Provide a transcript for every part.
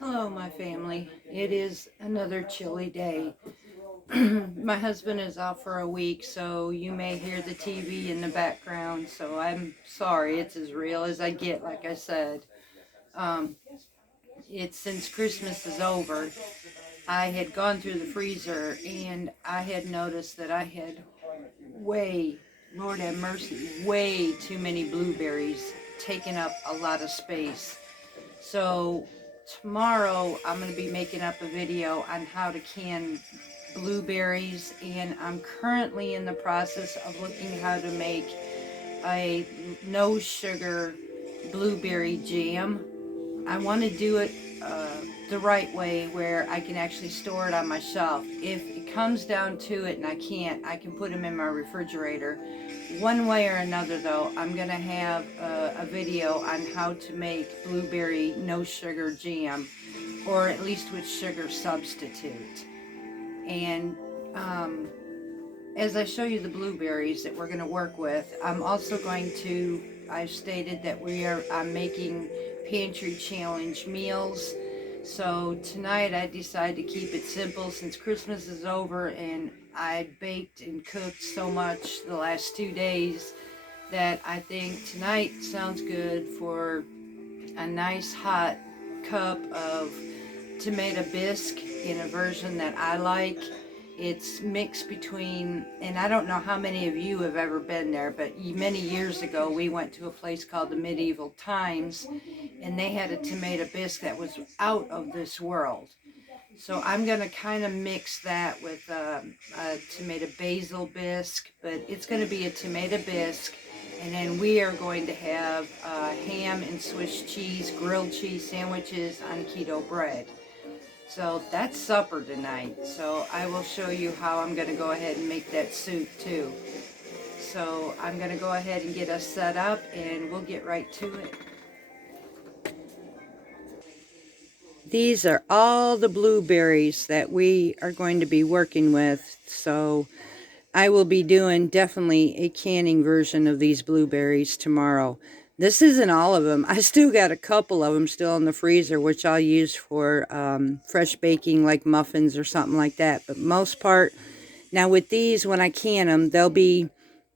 Hello, my family. It is another chilly day. My husband is out for a week, so you may hear the TV in the background. So I'm sorry. It's as real as I get, like I said. Um, it's since Christmas is over. I had gone through the freezer and I had noticed that I had way, Lord have mercy, way too many blueberries, taking up a lot of space. So tomorrow I'm going to be making up a video on how to can blueberries, and I'm currently in the process of looking how to make a no sugar blueberry jam. I want to do it the right way where I can actually store it on my shelf. If it comes down to it and I can't, I can put them in my refrigerator. One way or another though, I'm going to have a video on how to make blueberry no sugar jam, or at least with sugar substitute. And as I show you the blueberries that we're going to work with, I'm also going to, I've stated that I'm making pantry challenge meals. So tonight I decided to keep it simple since Christmas is over, and I baked and cooked so much the last 2 days that I think tonight sounds good for a nice hot cup of tomato bisque in a version that I like. It's mixed between, and I don't know how many of you have ever been there, but many years ago we went to a place called the Medieval Times, and they had a tomato bisque that was out of this world. So I'm going to kind of mix that with a tomato basil bisque, but it's going to be a tomato bisque. And then we are going to have ham and Swiss cheese, grilled cheese sandwiches on keto bread. So that's supper tonight. So I will show you how I'm going to go ahead and make that soup too. So I'm going to go ahead and get us set up and we'll get right to it. These are all the blueberries that we are going to be working with. So I will be doing definitely a canning version of these blueberries tomorrow. This isn't all of them. I still got a couple of them still in the freezer, which I'll use for fresh baking, like muffins or something like that. But most part, now with these, when I can them, they'll be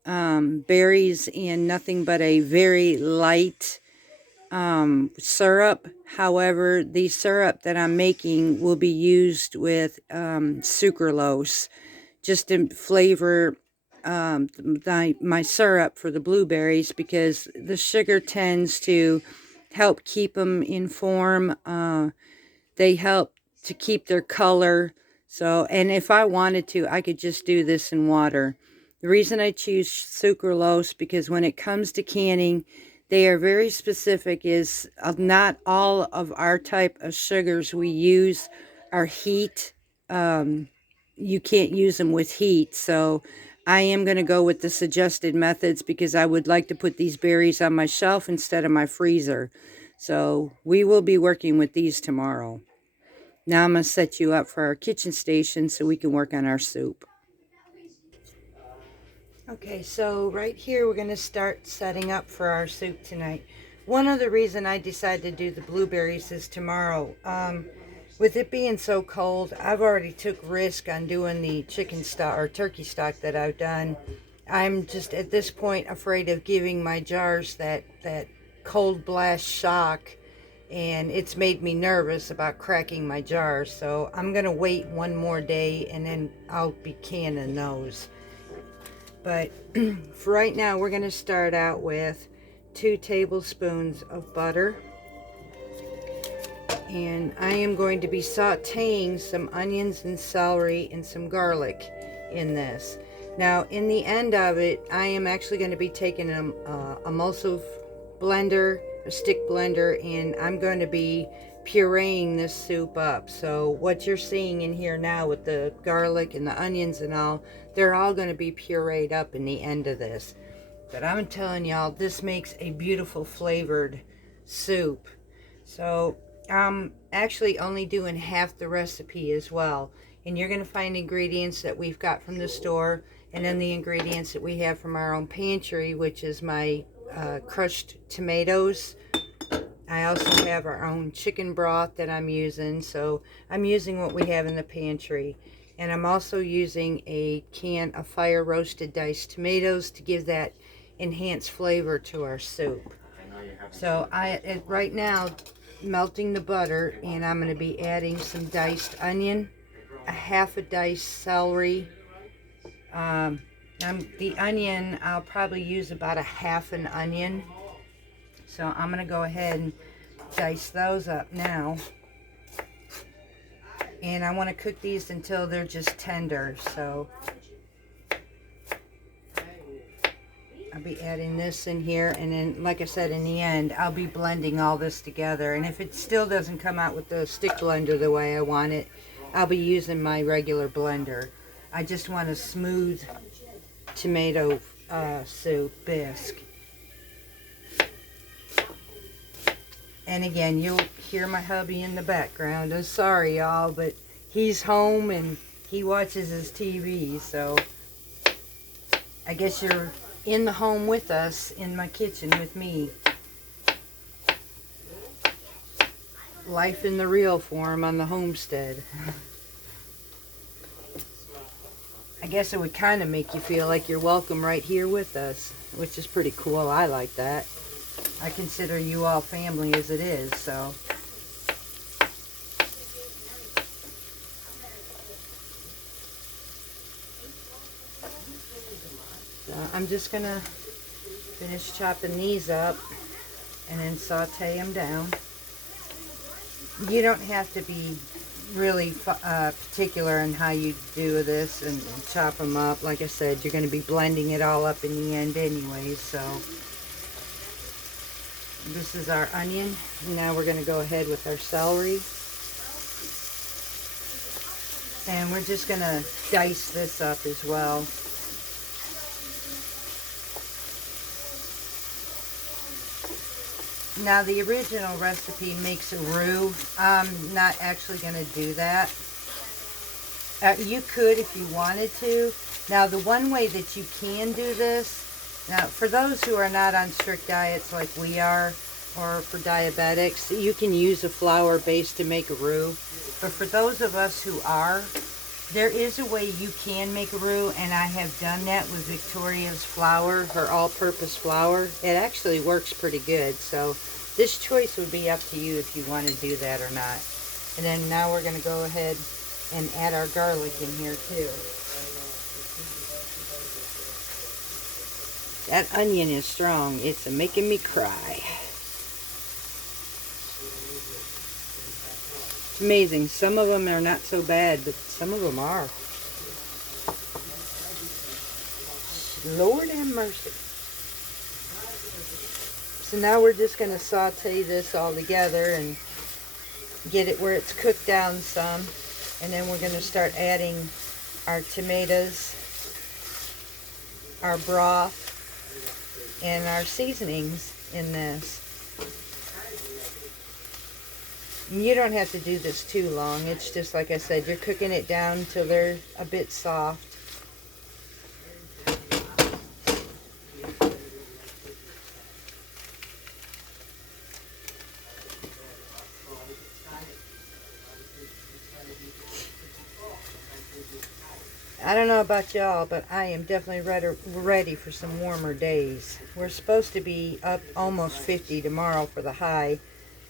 berries and nothing but a very light syrup. However, the syrup that I'm making will be used with sucralose, just to flavor my syrup for the blueberries, because the sugar tends to help keep them in form. They help to keep their color. So, and if I wanted to, I could just do this in water. The reason I choose sucralose, because when it comes to canning, they are very specific, is not all of our type of sugars we use are heat. You can't use them with heat. So I am going to go with the suggested methods because I would like to put these berries on my shelf instead of my freezer. So we will be working with these tomorrow. Now I'm going to set you up for our kitchen station so we can work on our soup. Okay, so right here we're going to start setting up for our soup tonight. One other reason I decided to do the blueberries is tomorrow. With it being so cold, I've already took risk on doing the chicken stock or turkey stock that I've done. I'm just at this point afraid of giving my jars that cold blast shock, and it's made me nervous about cracking my jars. So I'm going to wait one more day and then I'll be canning those. But for right now, we're going to start out with 2 tablespoons of butter. And I am going to be sauteing some onions and celery and some garlic in this. Now, in the end of it, I am actually going to be taking an emulsive blender, a stick blender, and I'm going to be pureeing this soup up. So what you're seeing in here now with the garlic and the onions and all, they're all going to be pureed up in the end of this. But I'm telling y'all, this makes a beautiful flavored soup. So I'm actually only doing half the recipe as well. And you're going to find ingredients that we've got from the store, and then the ingredients that we have from our own pantry, which is my crushed tomatoes. I I also have our own chicken broth that I'm using. So I'm using what we have in the pantry. And I'm also using a can of fire roasted diced tomatoes to give that enhanced flavor to our soup. So right now, melting the butter, and I'm going to be adding some diced onion, a half a diced celery. The onion, I'll probably use about a half an onion. So I'm going to go ahead and dice those up now. And I want to cook these until they're just tender. So I'll be adding this in here, and then, like I said, in the end, I'll be blending all this together. And if it still doesn't come out with the stick blender the way I want it, I'll be using my regular blender. I just want a smooth tomato soup bisque. And again, you'll hear my hubby in the background. I'm sorry, y'all, but he's home and he watches his TV, so I guess you're in the home with us, in my kitchen with me. Life in the real form on the homestead. I guess it would kind of make you feel like you're welcome right here with us, which is pretty cool. I like that. I consider you all family as it is, so. I'm just going to finish chopping these up and then saute them down. You don't have to be really particular in how you do this and chop them up. Like I said, you're going to be blending it all up in the end anyway, so. This is our onion. Now we're going to go ahead with our celery. And we're just going to dice this up as well. Now the original recipe makes a roux. I'm not actually going to do that. You could if you wanted to. Now the one way that you can do this, now for those who are not on strict diets like we are, or for diabetics, you can use a flour base to make a roux. But for those of us who are, there is a way you can make a roux, and I have done that with Victoria's flour, her all-purpose flour. It actually works pretty good, so this choice would be up to you if you want to do that or not. And then now we're going to go ahead and add our garlic in here too. That onion is strong. It's making me cry. It's amazing. Some of them are not so bad, but some of them are. Lord have mercy. So now we're just going to saute this all together and get it where it's cooked down some. And then we're going to start adding our tomatoes, our broth, and our seasonings in this. And you don't have to do this too long. It's just like I said, you're cooking it down till they're a bit soft. I don't know about y'all, but I am definitely ready for some warmer days. We're supposed to be up almost 50 tomorrow for the high.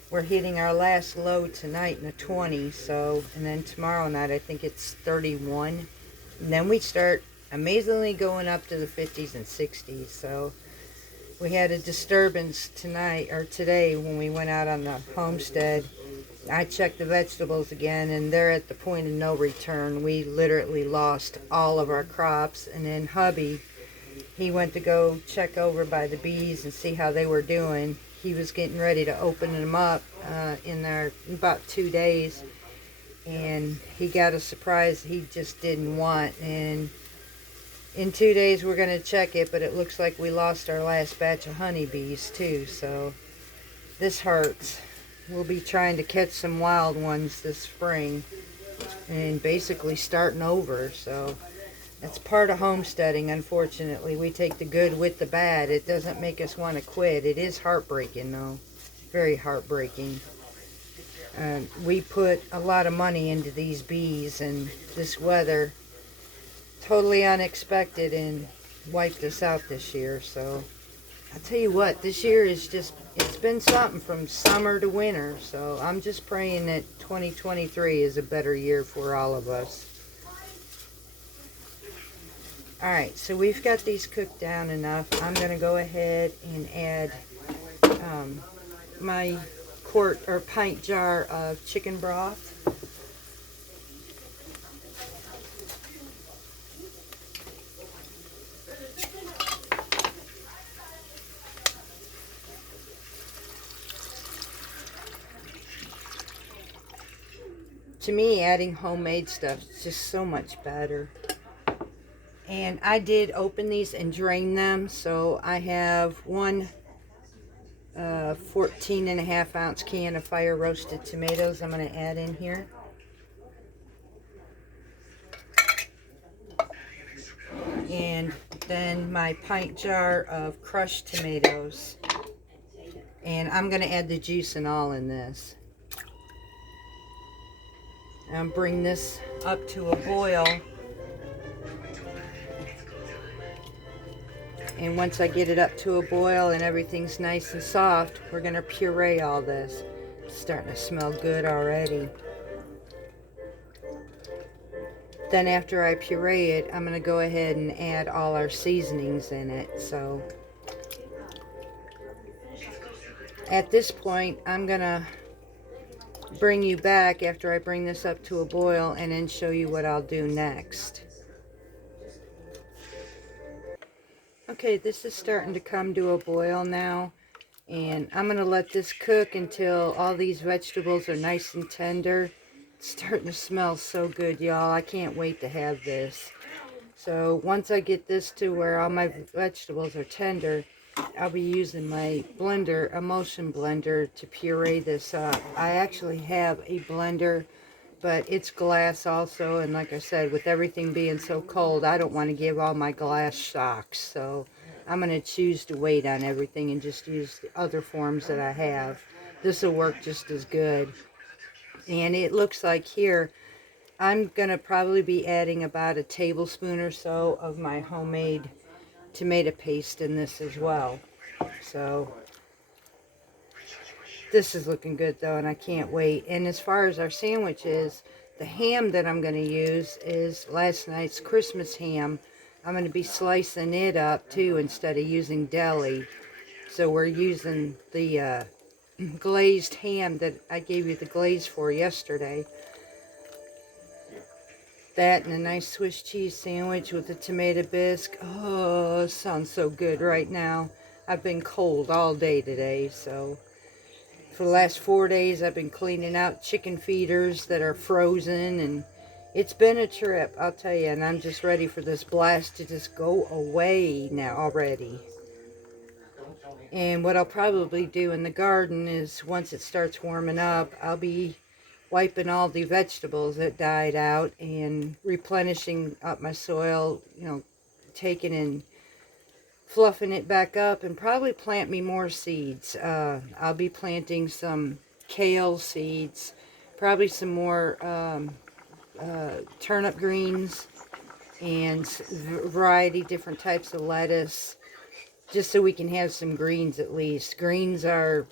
We're hitting our last low tonight in the 20s, so, and then tomorrow night I think it's 31. And then we start amazingly going up to the 50s and 60s. So we had a disturbance tonight, or today, when we went out on the homestead. I checked the vegetables again, and they're at the point of no return. We literally lost all of our crops. And then hubby, he went to go check over by the bees and see how they were doing. He was getting ready to open them up in there about 2 days, and he got a surprise he just didn't want. And in 2 days we're going to check it, but it looks like we lost our last batch of honeybees too, so this hurts. We'll be trying to catch some wild ones this spring and basically starting over. So that's part of homesteading, unfortunately. We take the good with the bad. It doesn't make us want to quit. It is heartbreaking, though. very heartbreaking. We put a lot of money into these bees, and this weather, totally unexpected, and wiped us out this year. So I'll tell you what, this year is just, it's been something from summer to winter. So I'm just praying that 2023 is a better year for all of us. Alright, so we've got these cooked down enough. I'm going to go ahead and add my quart or pint jar of chicken broth. To me, adding homemade stuff is just so much better. And I did open these and drain them, so I have one 14.5 ounce can of fire roasted tomatoes I'm going to add in here. And then my pint jar of crushed tomatoes. And I'm going to add the juice and all in this. And bring this up to a boil. And once I get it up to a boil and everything's nice and soft, we're going to puree all this. It's starting to smell good already. Then after I puree it, I'm going to go ahead and add all our seasonings in it. So at this point, I'm going to bring you back after I bring this up to a boil and then show you what I'll do next. Okay, this is starting to come to a boil now, and I'm going to let this cook until all these vegetables are nice and tender. It's starting to smell so good, y'all. I can't wait to have this. So once I get this to where all my vegetables are tender, I'll be using my blender, emulsion blender, to puree this up. I actually have a blender, but it's glass also, and like I said, with everything being so cold, I don't want to give all my glass shocks, so I'm going to choose to wait on everything and just use the other forms that I have. This will work just as good. And it looks like here, I'm going to probably be adding about a tablespoon or so of my homemade tomato paste in this as well. So this is looking good though, and I can't wait. And as far as our sandwiches, the ham that I'm going to use is last night's Christmas ham. I'm going to be slicing it up too instead of using deli. So we're using the glazed ham that I gave you the glaze for yesterday. That and a nice Swiss cheese sandwich with a tomato bisque. Oh, sounds so good right now. I've been cold all day today, so for the last 4 days I've been cleaning out chicken feeders that are frozen, and it's been a trip, I'll tell you, and I'm just ready for this blast to just go away now already. And what I'll probably do in the garden is, once it starts warming up, I'll be wiping all the vegetables that died out and replenishing up my soil, you know, taking and fluffing it back up, and probably plant me more seeds. I'll be planting some kale seeds, probably some more turnip greens, and variety different types of lettuce, just so we can have some greens at least. Greens are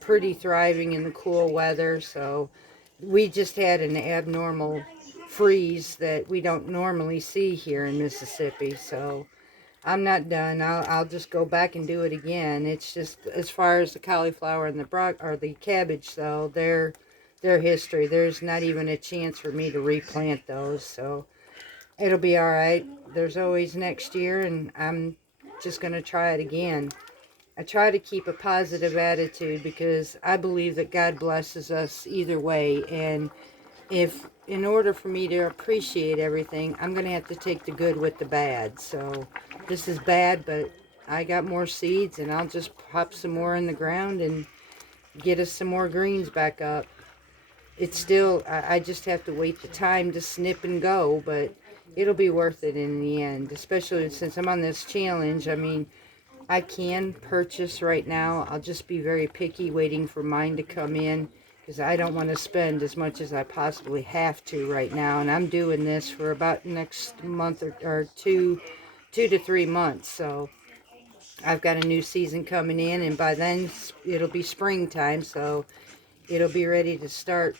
pretty thriving in the cool weather, so we just had an abnormal freeze that we don't normally see here in Mississippi, so I'm not done. I'll just go back and do it again. It's just, as far as the cauliflower and the cabbage though, they're history. There's not even a chance for me to replant those, so it'll be all right. There's always next year, and I'm just going to try it again. I try to keep a positive attitude because I believe that God blesses us either way, and if in order for me to appreciate everything, I'm going to have to take the good with the bad. So this is bad, but I got more seeds, and I'll just pop some more in the ground and get us some more greens back up. It's still, I just have to wait the time to snip and go, but it'll be worth it in the end, especially since I'm on this challenge. I mean, I can purchase right now. I'll just be very picky waiting for mine to come in, because I don't want to spend as much as I possibly have to right now. And I'm doing this for about next month or two to 3 months. So I've got a new season coming in, and by then it'll be springtime. So it'll be ready to start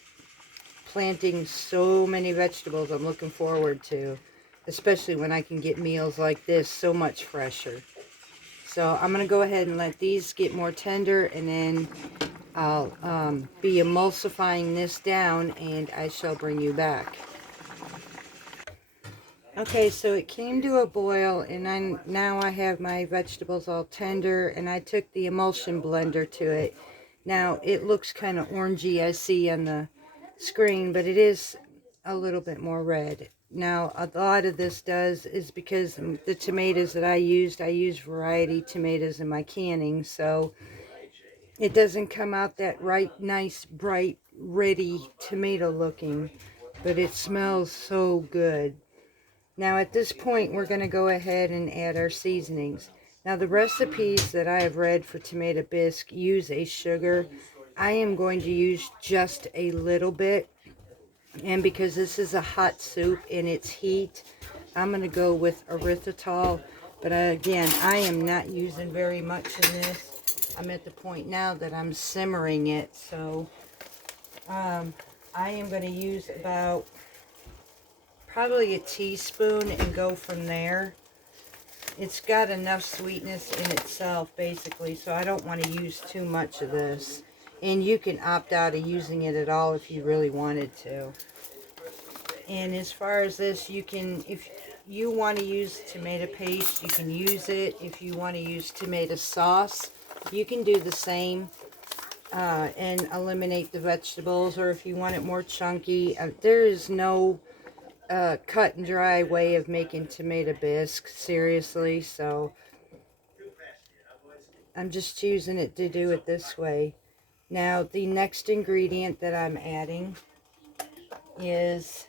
planting so many vegetables I'm looking forward to. Especially when I can get meals like this so much fresher. So I'm going to go ahead and let these get more tender, and then I'll be emulsifying this down, and I shall bring you back. Okay, so it came to a boil, and now I have my vegetables all tender, and I took the emulsion blender to it. Now, it looks kind of orangey, I see on the screen, but it is a little bit more red. Now, a lot of this is because the tomatoes that I used variety tomatoes in my canning, so it doesn't come out that right, nice, bright, ready tomato looking, but it smells so good. Now at this point, we're going to go ahead and add our seasonings. Now the recipes that I have read for tomato bisque use a sugar. I am going to use just a little bit, and because this is a hot soup and it's heat, I'm going to go with erythritol. But again, I am not using very much in this. I'm at the point now that I'm simmering it, so I am going to use about probably a teaspoon and go from there. It's got enough sweetness in itself basically, so I don't want to use too much of this. And you can opt out of using it at all if you really wanted to. And as far as this, you can, if you want to use tomato paste, you can use it. If you want to use tomato sauce, you can do the same and eliminate the vegetables. Or if you want it more chunky, there is no cut and dry way of making tomato bisque, seriously, so I'm just choosing it to do it this way. Now the next ingredient that I'm adding is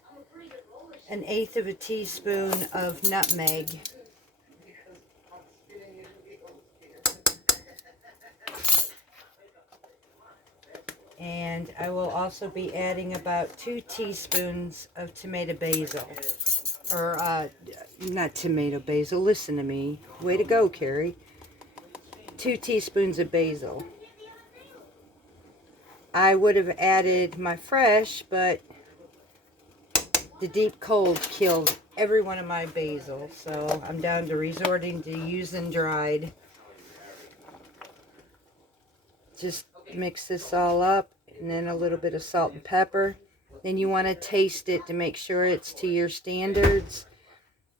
1/8 of a teaspoon of nutmeg. And I will also be adding about 2 teaspoons of tomato basil. Or, not tomato basil, listen to me. Way to go, Carrie. 2 teaspoons of basil. I would have added my fresh, but the deep cold killed every one of my basil. So I'm down to resorting to using dried. Just mix this all up, and then a little bit of salt and pepper. Then you want to taste it to make sure it's to your standards.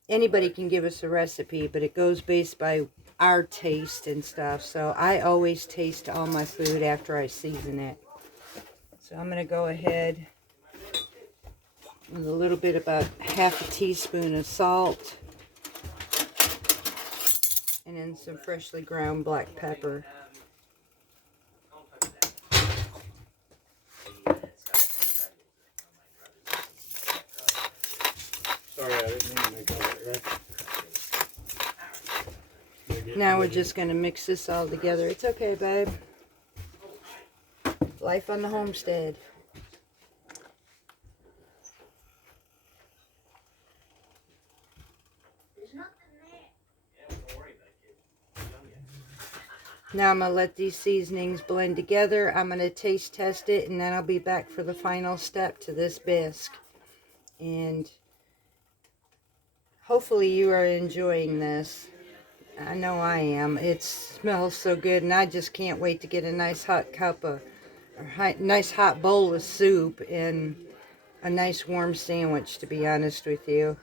Anybody can give us a recipe, but it goes based by our taste and stuff. So I always taste all my food after I season it. So I'm going to go ahead with a little bit, about 1/2 teaspoon of salt, and then some freshly ground black pepper. Sorry, I didn't mean to make all that, right? Now we're just going to mix this all together. It's okay, babe. Life on the homestead. Now I'm going to let these seasonings blend together. I'm going to taste test it, and then I'll be back for the final step to this bisque. And hopefully you are enjoying this. I know I am. It smells so good, and I just can't wait to get a nice hot cup of, or nice hot bowl of soup and a nice warm sandwich, to be honest with you.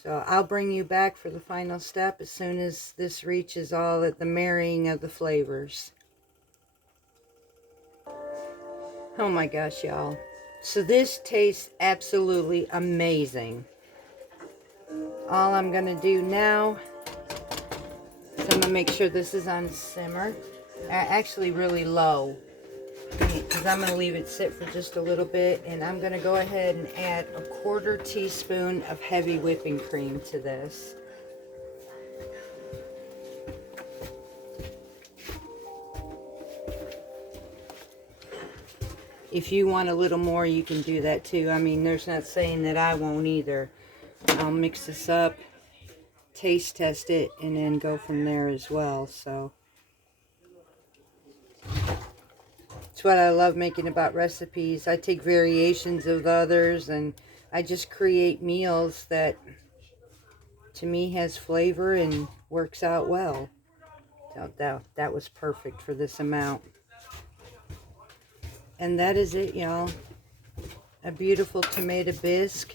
So I'll bring you back for the final step as soon as this reaches all at the marrying of the flavors. Oh my gosh, y'all. So this tastes absolutely amazing. All I'm going to do now is I'm going to make sure this is on simmer. Actually really low. Because I'm going to leave it sit for just a little bit, and I'm going to go ahead and add a 1/4 teaspoon of heavy whipping cream to this. if you want a little more, you can do that too. I mean, there's not saying that I won't either. I'll mix this up, taste test it, and then go from there as well. So it's what I love making about recipes. I take variations of others and I just create meals that to me has flavor and works out well. So that was perfect for this amount. And that is it, y'all. A beautiful tomato bisque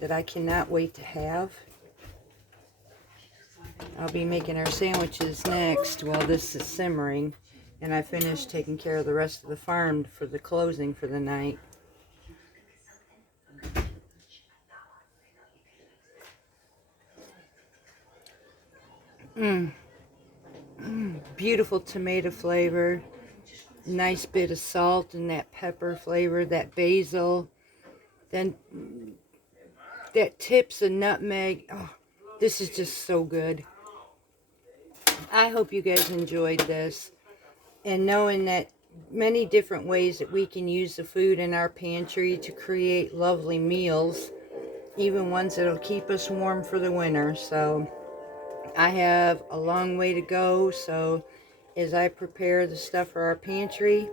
that I cannot wait to have. I'll be making our sandwiches next while this is simmering. And I finished taking care of the rest of the farm for the closing for the night. Beautiful tomato flavor. Nice bit of salt and that pepper flavor, that basil. Then that tips of nutmeg. Oh, this is just so good. I hope you guys enjoyed this. And knowing that many different ways that we can use the food in our pantry to create lovely meals, even ones that'll keep us warm for the winter. So I have a long way to go, so as I prepare the stuff for our pantry,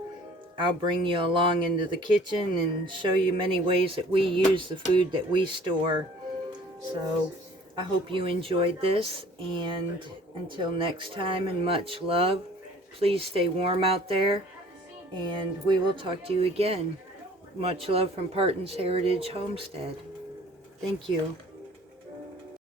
I'll bring you along into the kitchen and show you many ways that we use the food that we store. So I hope you enjoyed this, and until next time, and much love. Please stay warm out there, and we will talk to you again. Much love from Parton's Heritage Homestead. Thank you.